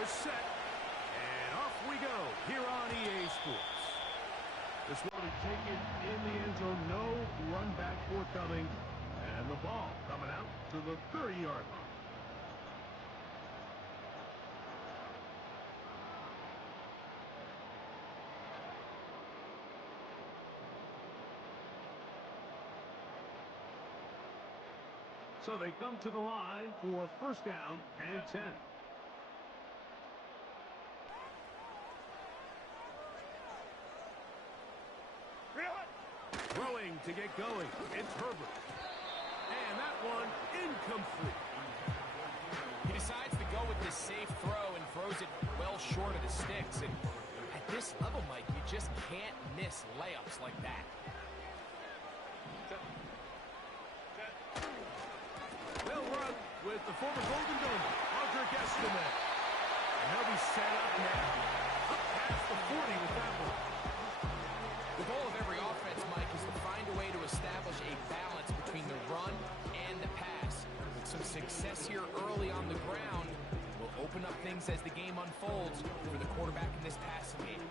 We're set, and off we go here on EA Sports. This one is taken in the end zone, no run back forthcoming, and the ball coming out to the 30-yard line. So they come to the line for first down and 10. Throwing to get going. It's Herbert. And that one incomplete. He decides to go with this safe throw and throws it well short of the sticks. And at this level, Mike, you just can't miss layups like that. They'll run with the former Golden Dome, Audric Estime. And he'll be set up now. Up past the 40 with that one. The goal of every offense, Mike, is to find a way to establish a balance between the run and the pass. With some success here early on the ground will open up things as the game unfolds for the quarterback in this passing game.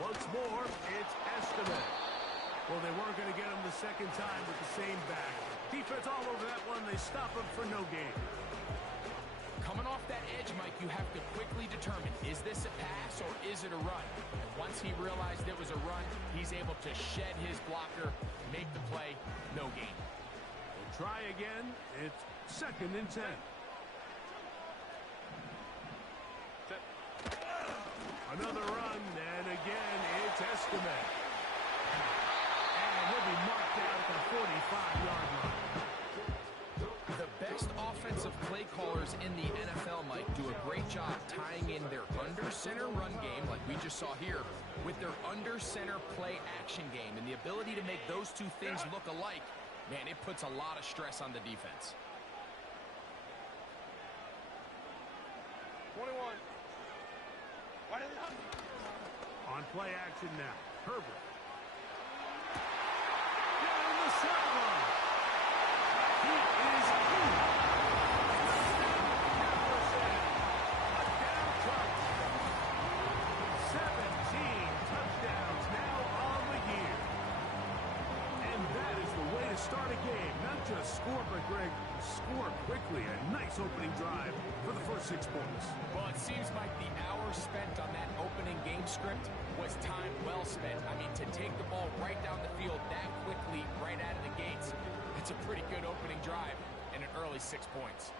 Once more, it's Estime. Well, they weren't going to get him the second time with the same back. Defense all over that one. They stop him for no gain. Coming off that edge, Mike, you have to quickly determine, is this a pass or is it a run? And once he realized it was a run, he's able to shed his blocker, make the play, no gain. We'll try again. It's second and 10. Another run, and again, it's Estime. And he'll be marked down at the 45-yard line. The best offensive play callers in the NFL, Mike, do a great job tying in their under-center run game, like we just saw here, with their under-center play-action game. And the ability to make those two things look alike, man, it puts a lot of stress on the defense. 21. On play action now, Herbert. Down the sideline. He is in. A down touch. 17 touchdowns now on the year. And that is the way to start a game. Not just score, but Greg, score quickly. A nice opening drive for the first 6 points. Well, it seems like the hour spent on that opening game script was time well spent. I mean, to take the ball right down the field that quickly, right out of the gates, it's a pretty good opening drive and an early 6 points.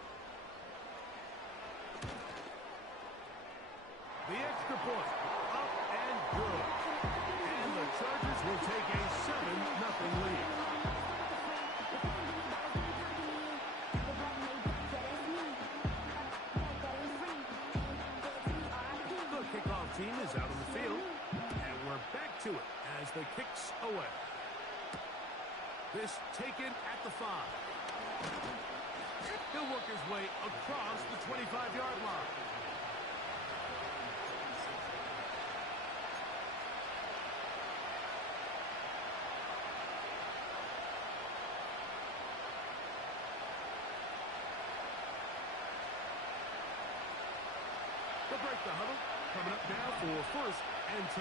The extra point, up and good. And the Chargers will take a 7-0 lead. Kickoff team is out on the field, and we're back to it as the kick's away. This taken at the 5. He'll work his way across the 25-yard line. They'll break the huddle. Coming up now for first and 10.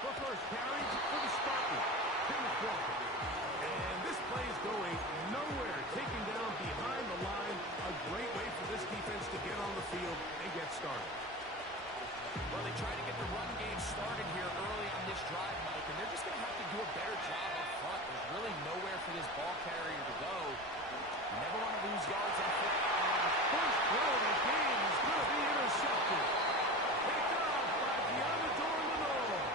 For first carry for the Spartans, Kenneth Walker. And this play is going nowhere. Taken down behind the line. A great way for this defense to get on the field and get started. Well, they try to get the run game started here early on this drive, Mike, and they're just going to have to do a better job up front. There's really nowhere for this ball carrier to go. You never want to lose yards on foot. First throw of the game is going to be intercepted. Picked off by Gianador Lenore.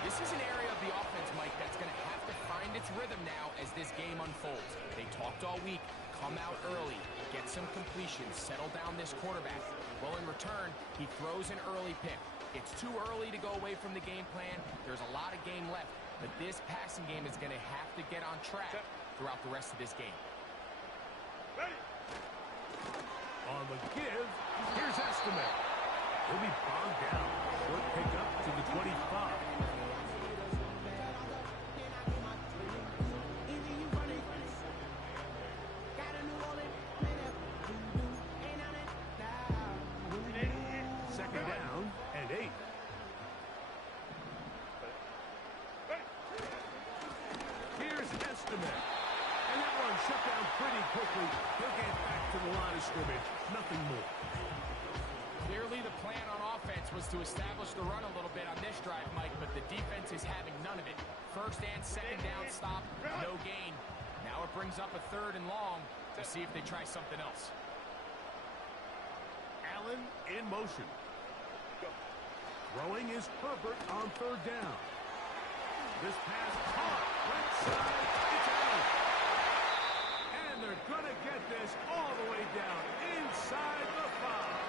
This is an area of the offense, Mike, that's going to have to find its rhythm now as this game unfolds. They talked all week, come out early, get some completions, settle down this quarterback. Well, in return, he throws an early pick. It's too early to go away from the game plan. There's a lot of game left, but this passing game is going to have to get on track throughout the rest of this game. Ready. On the give, here's Estime. He'll be bogged down. Short pickup to the 25. Second down and 8. Here's Estimate. And that one shut down pretty quickly. He'll get back to the line of scrimmage. Nothing more. Clearly the plan on offense was to establish the run a little bit on this drive, Mike, but the defense is having none of it. First and second down stop, no gain. Now it brings up a 3rd and long to see if they try something else. Allen in motion. Throwing is Herbert on 3rd down. This pass caught. Right side. It's out. And they're going to get this all the way down inside the 5.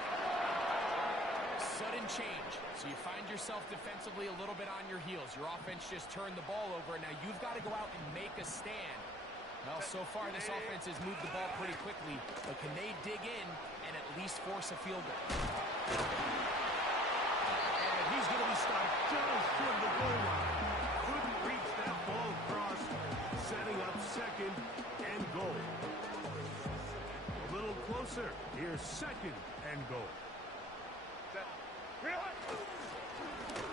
Sudden change. So you find yourself defensively a little bit on your heels. Your offense just turned the ball over, and now you've got to go out and make a stand. Well, so far this offense has moved the ball pretty quickly, but can they dig in and at least force a field goal? And he's going to be stopped just short of the goal line. Couldn't reach that ball across, setting up 2nd and goal. A little closer. Here's 2nd and goal.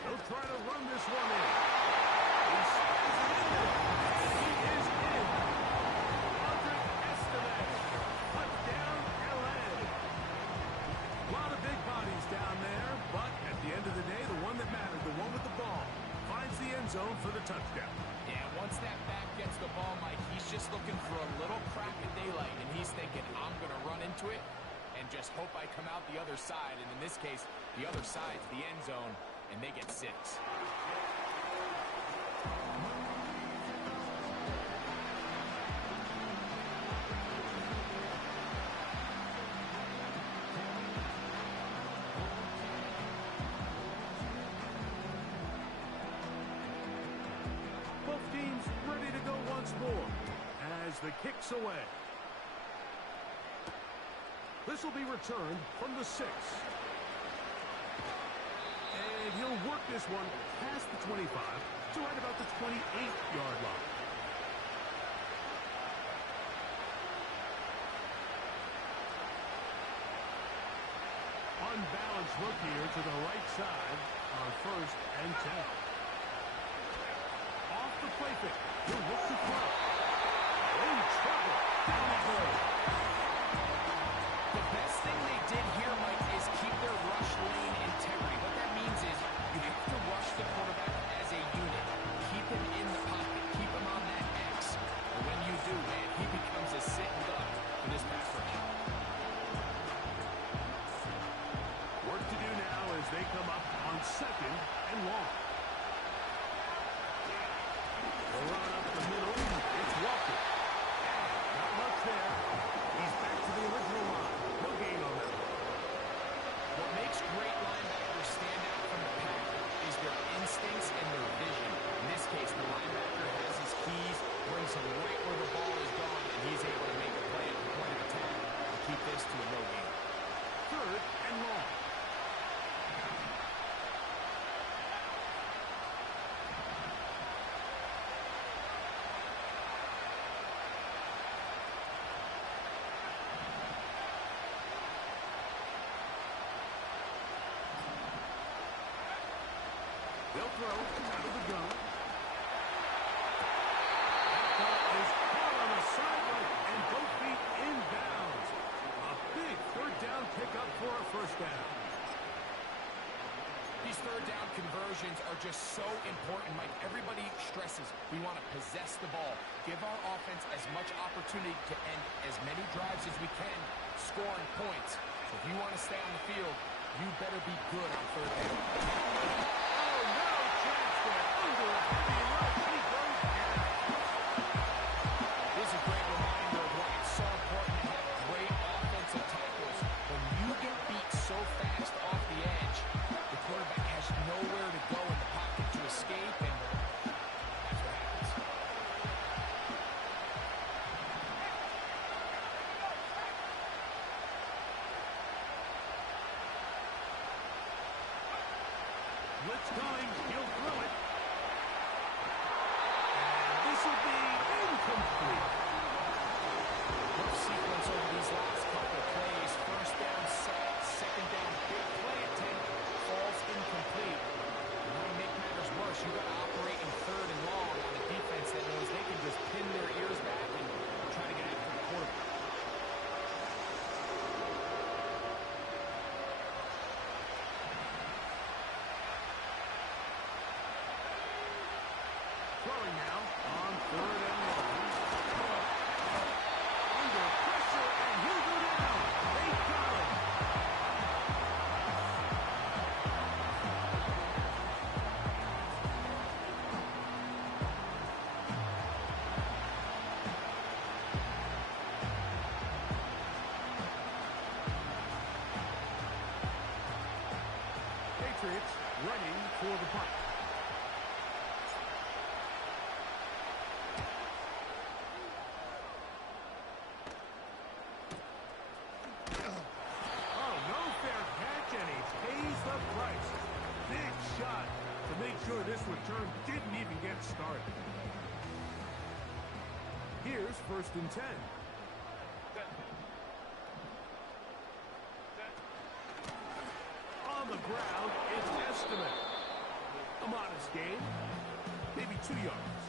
He'll try to run this one in. He spins it in there. He is in. Estimate. Touchdown, LA. A lot of big bodies down there, but at the end of the day, the one that mattered, the one with the ball, finds the end zone for the touchdown. Yeah, once that back gets the ball, Mike, he's just looking for a little crack of daylight, and he's thinking, I'm going to run into it and just hope I come out the other side. And in this case, the other side's the end zone, and they get 6. Both teams ready to go once more as the kick's away. This will be returned from the 6. And he'll work this one past the 25 to right about the 28-yard line. Unbalanced look here to the right side on 1st and 10. Off the play fake. He'll look to throw. In trouble. Down he goes. The best thing they did here, Mike, is keep their rush lane integrity. What that means is you have to rush the quarterback as a unit. Keep him in the pocket. Keep him on that X. And when you do, man, he becomes a sitting duck for this pass rush. Work to do now as they come up on 2nd and long. They'll run up the middle. It's Walker. Not much there. He's back to the original line. No gain on that. What makes great linebackers stand out from the pack is their instincts and their vision. In this case, the linebacker has his keys, brings him right where the ball is gone, and he's able to make a play at the point of attack to keep this to a no gain. 3rd and long. They'll throw out of the gun. That ball is caught on the sideline and both feet inbounds. A big 3rd down pickup for a 1st down. These 3rd down conversions are just so important, Mike. Everybody stresses we want to possess the ball, give our offense as much opportunity to end as many drives as we can, scoring points. So if you want to stay on the field, you better be good on 3rd down. This is a great reminder of why it's so important to have great offensive tackles. When you get beat so fast off the edge, the quarterback has nowhere to go in the pocket to escape, and that's what happens. going. He'll throw it. And this will be incomplete. Rough sequence over these last couple of plays. First down, set. Second down, big play attempt. Falls incomplete. Now to make matters worse, you got to operate in third and long on a defense that knows they can just pin their ears back and try to get after the quarterback. Throwing now on third and long. Under pressure, and he'll go down. They got him. Patriots ready for the punt. Oh, no fair catch, and he pays the price. Big shot to make sure this return didn't even get started. Here's 1st and 10. On the ground, it's Estimate. A modest gain, maybe 2 yards.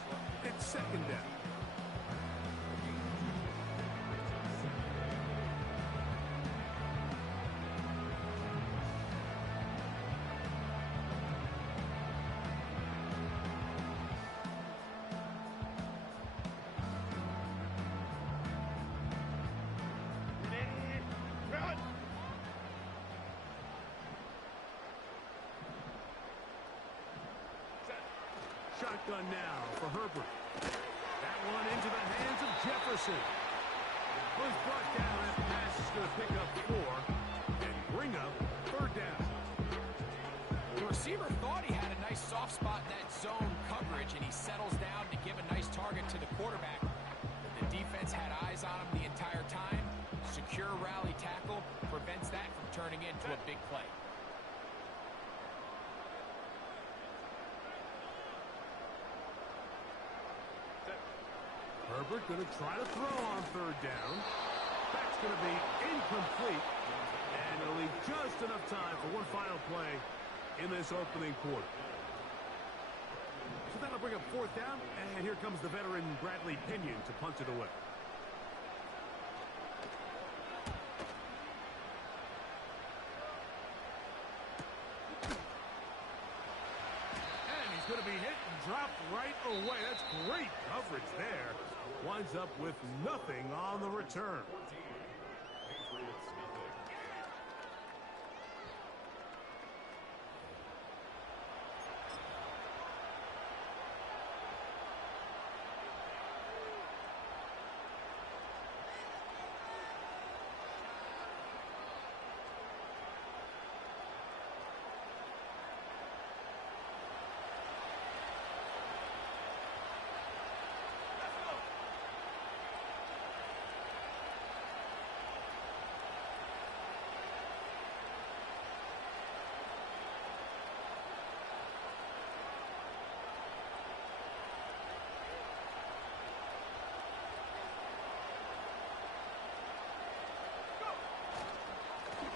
It's 2nd down. Shotgun now for Herbert. That one into the hands of Jefferson. Was brought down, and pass is going to pick up 4 and bring up 3rd down. The receiver thought he had a nice soft spot in that zone coverage, and he settles down to give a nice target to the quarterback. But the defense had eyes on him the entire time. Secure rally tackle prevents that from turning into a big play. Herbert going to try to throw on 3rd down. That's going to be incomplete. And it'll leave just enough time for one final play in this opening quarter. So that'll bring up 4th down. And here comes the veteran Bradley Pinion to punt it away. And he's going to be hit and dropped right away. That's great coverage there. Winds up with nothing on the return.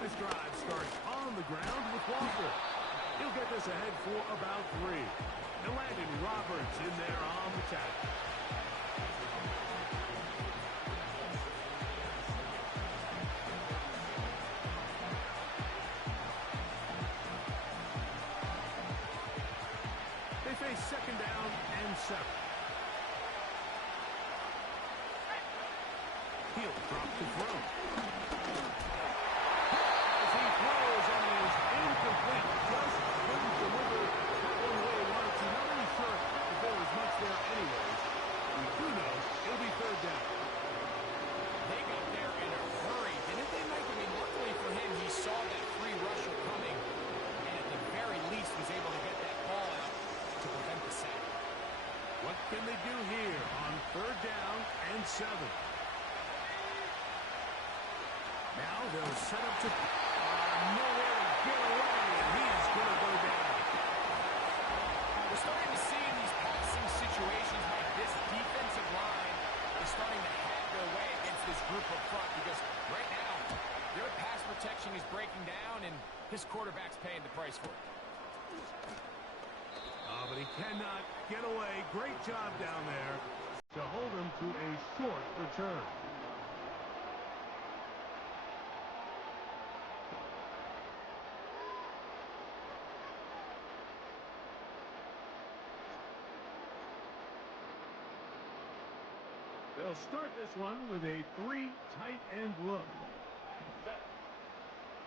This drive starts on the ground with Walker. He'll get this ahead for about 3. And Landon Roberts in there on the tackle. They face 2nd down and 7. He'll drop to throw. Incomplete. Just couldn't deliver that one the way he wanted to. Not really sure if there was much there anyways. We do know it'll be 3rd down. They got there in a hurry, didn't they, Mike? I mean, luckily for him, he saw that free rusher coming, and at the very least was able to get that ball out to prevent the sack. What can they do here on 3rd down and 7? Now they'll set up to nowhere to get away, and he is going to go down. starting to see in these passing situations like this defensive line is starting to have their way against this group up front, because right now their pass protection is breaking down and his quarterback's paying the price for it. But he cannot get away. Great job down there to hold him to a short return. They'll start this one with a 3 tight end look.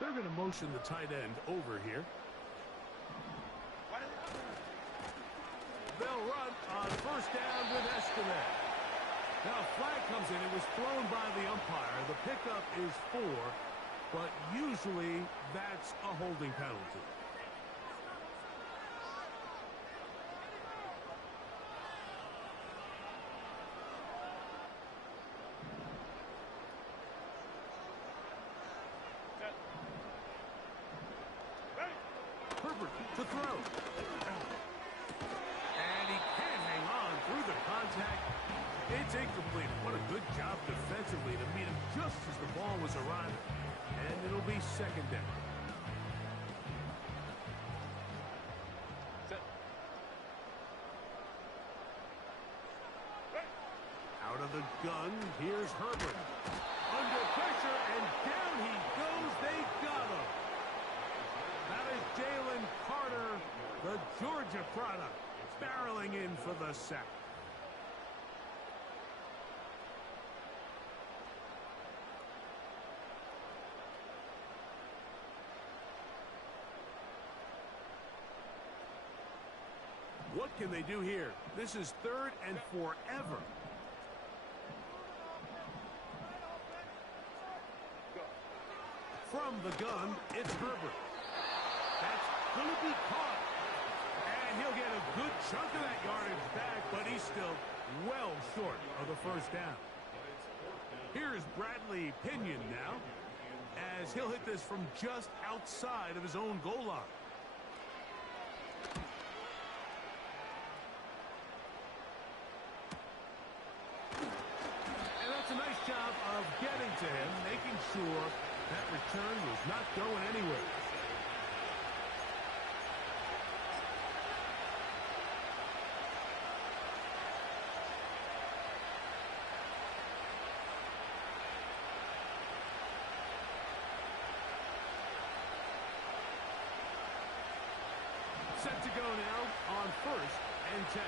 They're going to motion the tight end over here. They'll run on first down with FnF. Now a flag comes in. It was thrown by the umpire. The pickup is 4, but usually that's a holding penalty. To throw. And he can hang on through the contact. It's incomplete. What a good job defensively to meet him just as the ball was arriving. And it'll be second down. Out of the gun, here's Herbert. Under pressure, and down he goes. They got him. That is Jalen Carter, the Georgia product, barreling in for the sack. What can they do here? This is 3rd and forever. From the gun, it's Herbert. That's going to be caught. And he'll get a good chunk of that yardage back, but he's still well short of the first down. Here's Bradley Pinion now, as he'll hit this from just outside of his own goal line. And that's a nice job of getting to him, making sure that return was not going anywhere. Set to go now on 1st and 10.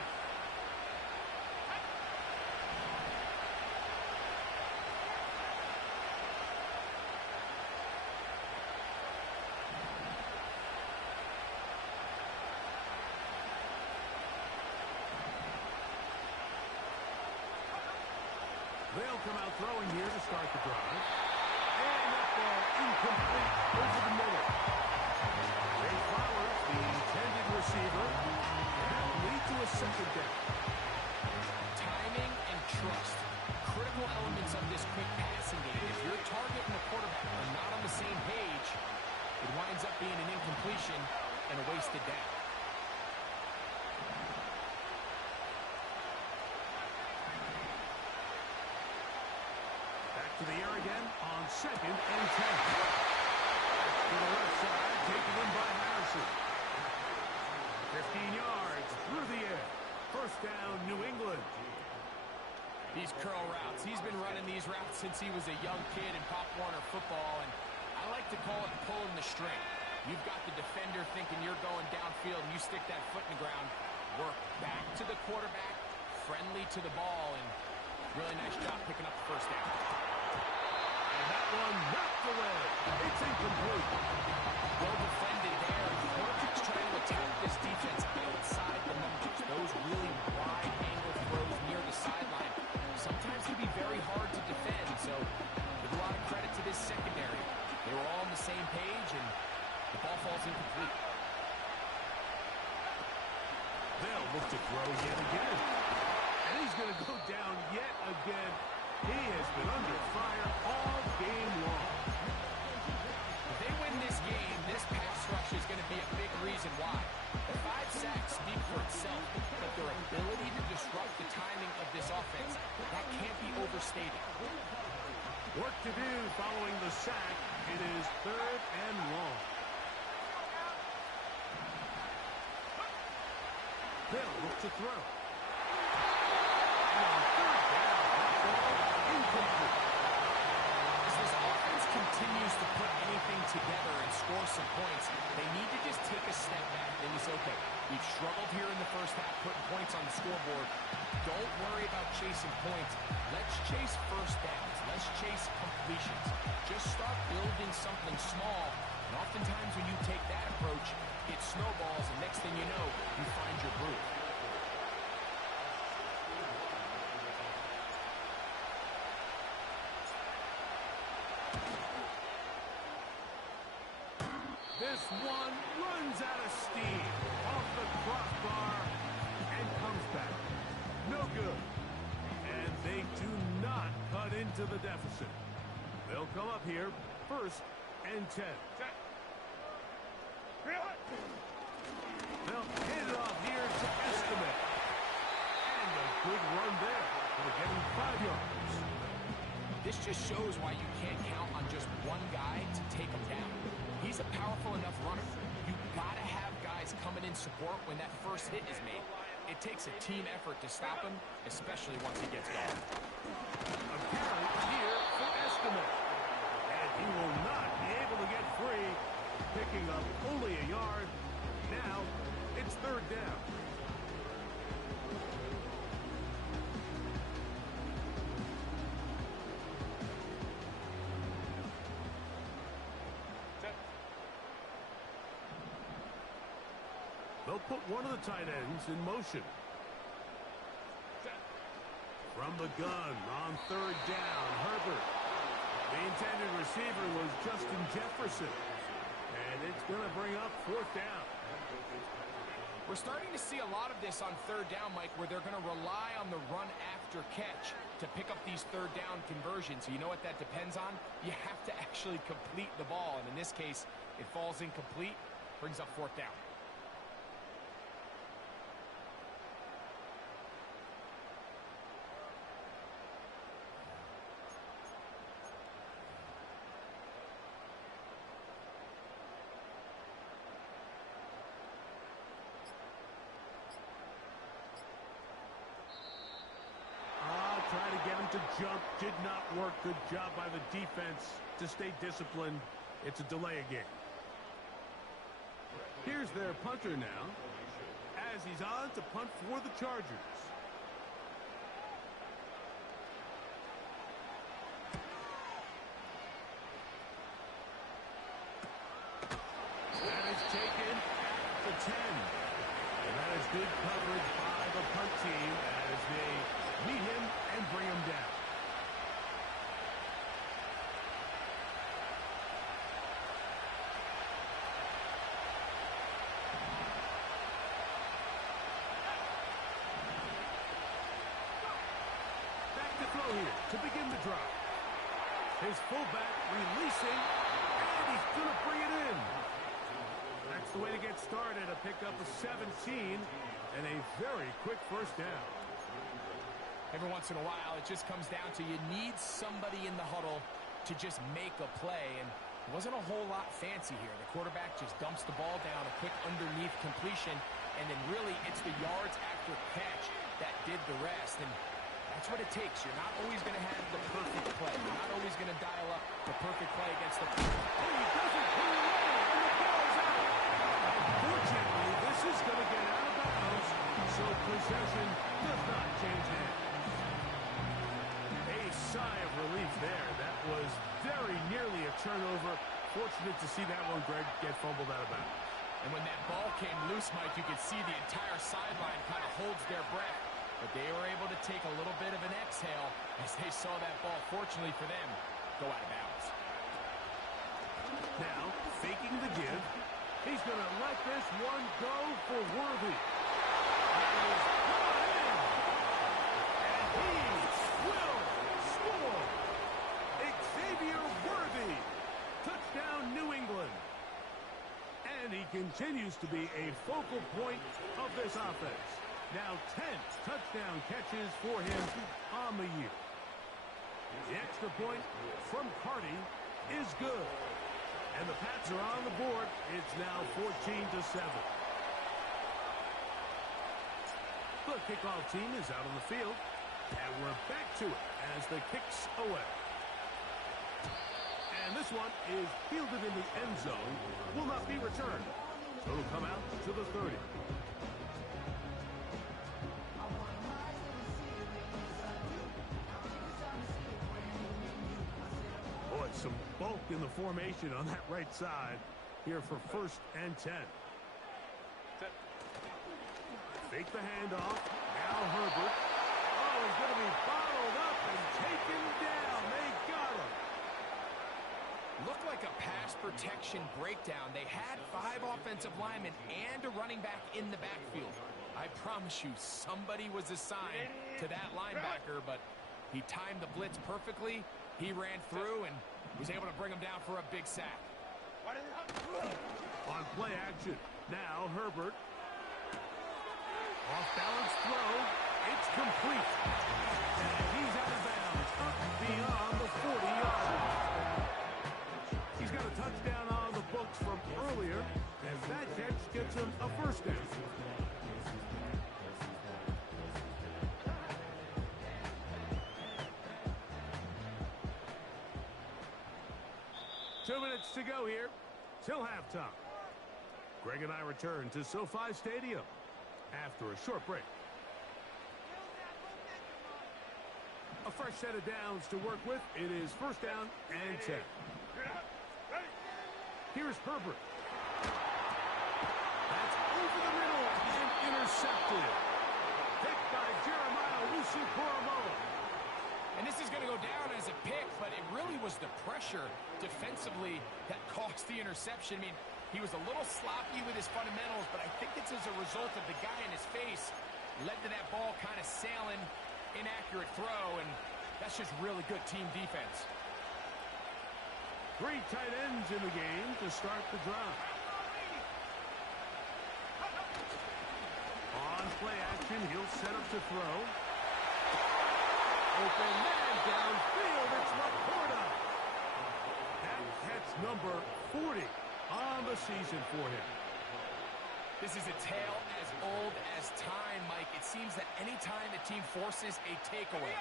They'll come out throwing here to start the drive. And that ball incomplete over the middle. Ray Flowers, the intended receiver, and lead to a second down. Timing and trust, critical elements of this quick passing game. If your target and the quarterback are not on the same page, it winds up being an incompletion and a wasted down. To the air again on 2nd and 10. To the left side, taken in by Harrison. 15 yards through the air. First down, New England. These curl routes. He's been running these routes since he was a young kid in Pop Warner football, and I like to call it pulling the string. You've got the defender thinking you're going downfield, and you stick that foot in the ground. Work back to the quarterback, friendly to the ball, and really nice job picking up the first down. That one knocked away. It's incomplete. Well defended there. Quarterback's trying to attack this defense outside the numbers. Those really wide angle throws near the sideline sometimes can be very hard to defend. So give a lot of credit to this secondary. They were all on the same page, and the ball falls incomplete. They'll look to throw yet again. And he's going to go down yet again. He has understated. Work to do following the sack. It is 3rd and long. They'll look to throw. And on 3rd down, that ball incomplete. As this offense continues to put anything together and score some points, they need to just take a step back and say, okay, we've struggled here in the first half, putting points on the scoreboard. Don't worry about chasing points. Let's chase first downs. Let's chase completions. Just start building something small. And oftentimes when you take that approach, it snowballs, and next thing you know, you find your groove. This one runs out of steam off the crossbar and comes back. No good. And they do not cut into the deficit. They'll come up here 1st and 10. They'll hand it off here to Estimate. And a good run there. They're getting 5 yards. This just shows why you can't count on just one guy to take him down. He's a powerful enough runner. You've got to have guys coming in support when that first hit is made. It takes a team effort to stop him, especially once he gets going. A carry here for Estimate. And he will not be able to get free, picking up only a yard. Now it's 3rd down. They'll put one of the tight ends in motion. From the gun on 3rd down, Herbert. The intended receiver was Justin Jefferson. And it's going to bring up 4th down. We're starting to see a lot of this on 3rd down, Mike, where they're going to rely on the run after catch to pick up these 3rd down conversions. You know what that depends on? You have to actually complete the ball. And in this case, it falls incomplete, brings up 4th down. Try to get him to jump. Did not work. Good job by the defense to stay disciplined. It's a delay again. Here's their punter now, as he's on to punt for the Chargers. That is taken at the 10. And that is good coverage by the punt team as they meet him and bring him down. Back to throw here to begin the drive. His fullback releasing, and he's going to bring it in. That's the way to get started, a pickup of 17 and a very quick 1st down. Every once in a while, it just comes down to you need somebody in the huddle to just make a play, and it wasn't a whole lot fancy here. The quarterback just dumps the ball down, a quick underneath completion, and then really it's the yards after catch that did the rest, and that's what it takes. You're not always going to have the perfect play. You're not always going to dial up the perfect play against the... Oh, he doesn't put it away, and the ball's out. Unfortunately, this is going to get out of bounds, so possession does not change hands. A sigh of relief there. That was very nearly a turnover. Fortunate to see that one, Greg, get fumbled out of bounds. And when that ball came loose, Mike, you could see the entire sideline kind of holds their breath. But they were able to take a little bit of an exhale as they saw that ball, fortunately for them, go out of bounds. Now, faking the give. He's going to let this one go for Worthy. That is brought in. And he will score. Xavier Worthy. Touchdown, New England. And he continues to be a focal point of this offense. Now 10 touchdown catches for him on the year. The extra point from Carty is good. And the Pats are on the board. It's now 14-7. The kickoff team is out on the field. And we're back to it as the kick's away. And this one is fielded in the end zone. Will not be returned. So it'll come out to the 30. Boy, some bulk in the formation on that right side here for 1st and 10. Fake the handoff. Now Herbert. Oh, he's going to be bottled up and taken down. They got him. Looked like a pass protection breakdown. They had 5 offensive linemen and a running back in the backfield. I promise you, somebody was assigned to that linebacker, but he timed the blitz perfectly. He ran through and was able to bring him down for a big sack. On play action. Now Herbert. Off-balance throw. It's complete. And he's out of bounds. Up beyond the 40-yard line. He's got a touchdown on the books from earlier. And that catch gets him a first down. Two minutes to go here till halftime. Greg and I return to SoFi Stadium after a short break. A fresh set of downs to work with. It is 1st down and 10. Here's Herbert. That's over the middle and intercepted. Picked by Jeremiah Owusu-Koramoah. And this is going to go down as a pick, but it really was the pressure defensively that caused the interception. I mean, he was a little sloppy with his fundamentals, but I think it's as a result of the guy in his face led to that ball kind of sailing, inaccurate throw, and that's just really good team defense. 3 tight ends in the game to start the drive. On play action, he'll set up to throw. Open man downfield. It's Laporta. That's number 40 on the season for him. This is a tale as old as time, Mike. It seems that anytime a team forces a takeaway,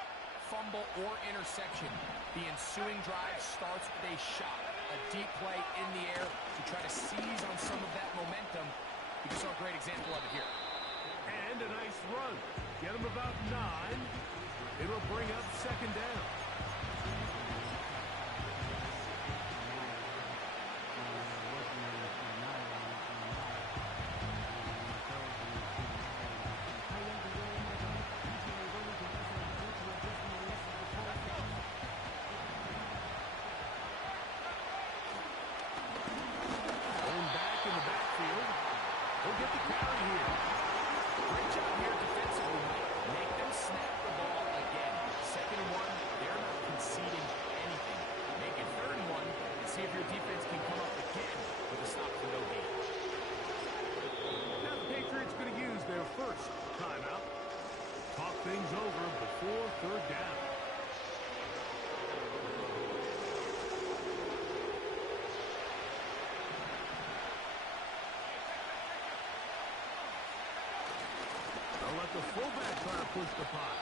fumble, or interception, the ensuing drive starts with a shot, a deep play in the air to try to seize on some of that momentum. You saw a great example of it here. And a nice run. Get him about 9. It'll bring up 2nd down. Going back in the backfield. He'll get the carry here. Great job here defensively, Mike. Make them snap the ball again. 2nd and 1, they're not conceding anything. Make it 3rd and 1 and see if your defense can come up again with a stop for no gain. Now the Patriots going to use their first timeout. Talk things over before 3rd down. They'll let the fullback try to push the pot.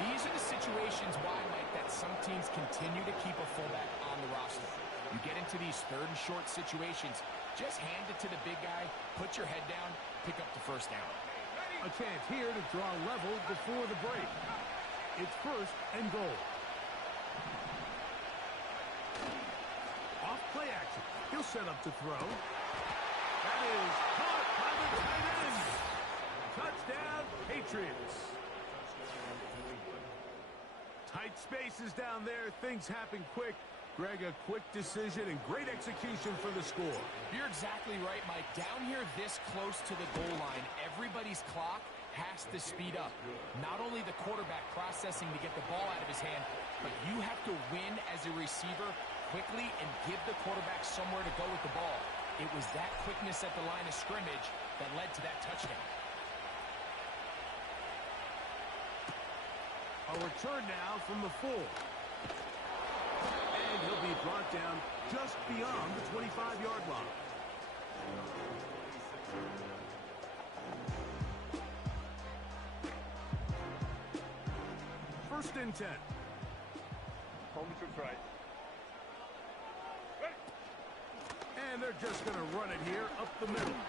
These are the situations why, Mike, that some teams continue to keep a fullback on the roster. You get into these 3rd and short situations, just hand it to the big guy, put your head down, pick up the 1st down. A chance here to draw level before the break. It's 1st and goal. Off play action. He'll set up to throw. That is caught by the tight end. Touchdown, Patriots. Tight spaces down there. Things happen quick. Greg, a quick decision and great execution for the score. You're exactly right, Mike. Down here this close to the goal line, everybody's clock has to speed up. Not only the quarterback processing to get the ball out of his hand, but you have to win as a receiver quickly and give the quarterback somewhere to go with the ball. It was that quickness at the line of scrimmage that led to that touchdown. A return now from the full. brought down just beyond the 25-yard line. First and 10. Hold me to try. And they're just going to run it here up the middle.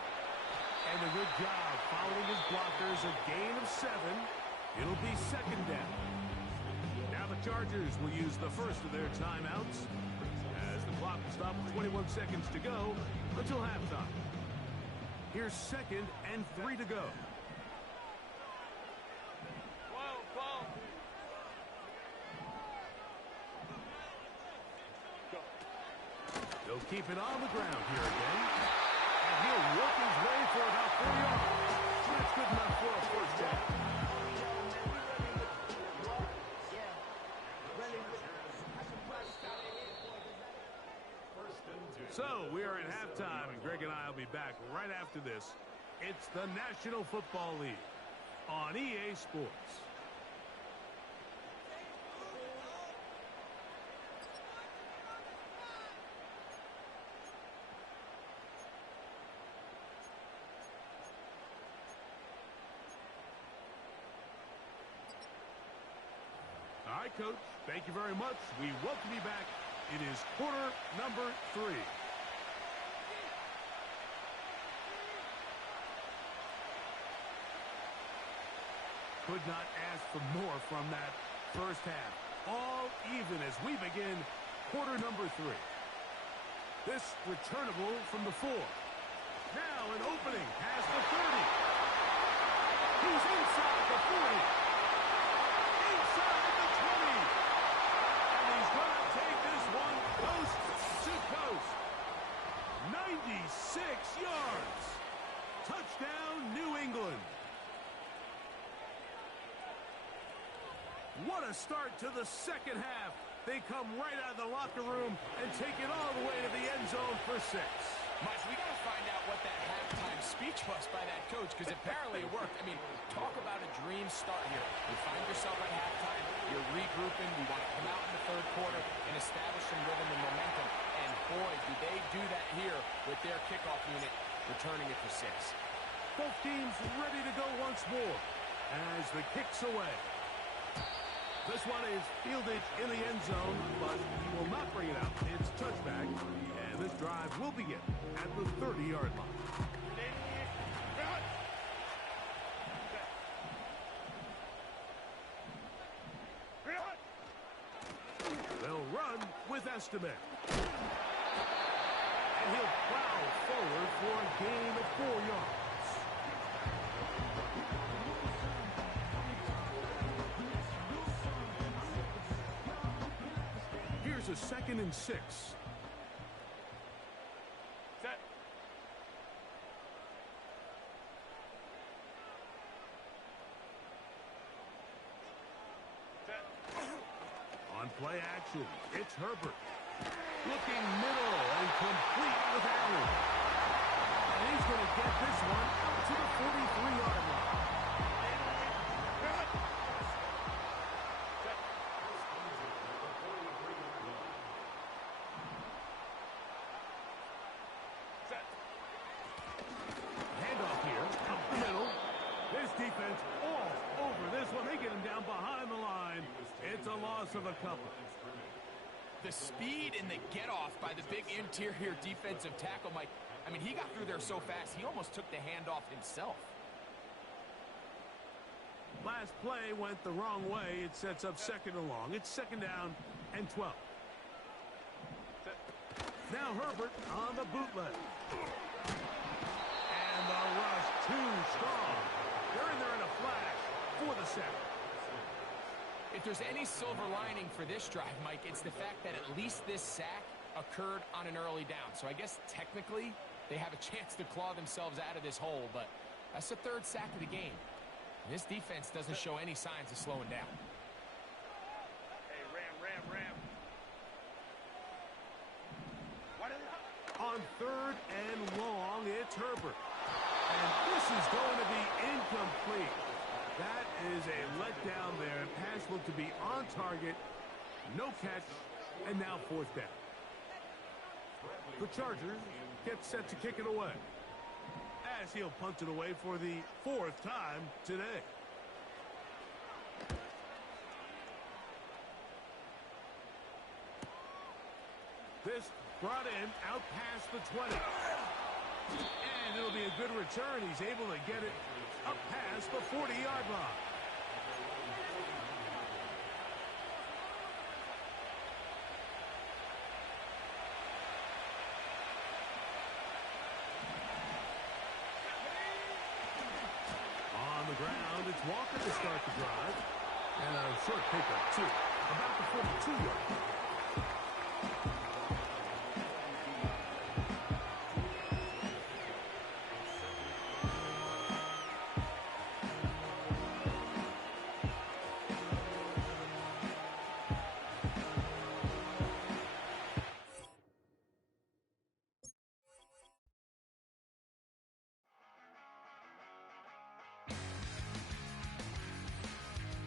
And a good job following his blockers. A gain of 7. It'll be second down. Now the Chargers will use the first of their timeouts as the clock stops 21 seconds to go until halftime. Here's second and 3 to go. He'll keep it on the ground here again. And he'll work his way for about 4 yards. That's good enough for a first down. So we are at halftime, and Greg and I will be back right after this. It's the National Football League on EA Sports. All right, Coach, thank you very much. We welcome you back. It is quarter number 3. Could not ask for more from that first half. All even as we begin quarter number 3. This returnable from the 4. Now an opening past the 30. He's inside the 40. Inside the 20. And he's going to take this one coast to coast. 96 yards. Touchdown, New England. What a start to the second half. They come right out of the locker room and take it all the way to the end zone for 6. Mike, we got to find out what that halftime speech was by that coach, because apparently it worked. I mean, talk about a dream start here. You find yourself at halftime, you're regrouping, you want to come out in the third quarter and establish some rhythm and momentum. And boy, do they do that here with their kickoff unit, returning it for 6. Both teams ready to go once more as the kick's away. This one is fielded in the end zone, but he will not bring it out. It's touchback, and this drive will begin at the 30-yard line. They'll run with Estimate. And he'll plow forward for a gain of 4 yards. Here's a second and 6. Set. Set. On play action, it's Herbert. Looking middle and complete with Allen. And he's going to get this one out to the 43-yard line. Handoff here, up the middle. This defense all over this one. They get him down behind the line. It's a loss of a couple. The speed and the get-off by the big interior defensive tackle, Mike. I mean, he got through there so fast, he almost took the handoff himself. Last play went the wrong way. It sets up second and long. It's second down and 12. Now Herbert on the bootleg. And the rush too strong. They're in there in a flash for the sack. If there's any silver lining for this drive, Mike, it's the fact that at least this sack occurred on an early down. So I guess technically they have a chance to claw themselves out of this hole, but that's the 3rd sack of the game. This defense doesn't show any signs of slowing down. Hey, ram. On 3rd and long, it's Herbert. And this is going to be incomplete. That is a letdown there. Pass looked to be on target. No catch. And now 4th down. The Chargers get set to kick it away, as he'll punt it away for the 4th time today. This brought in out past the 20. And it'll be a good return. He's able to get it up past the 40-yard line. On the ground, it's Walker to start the drive. And a short pickup, too. About the 42-yard line.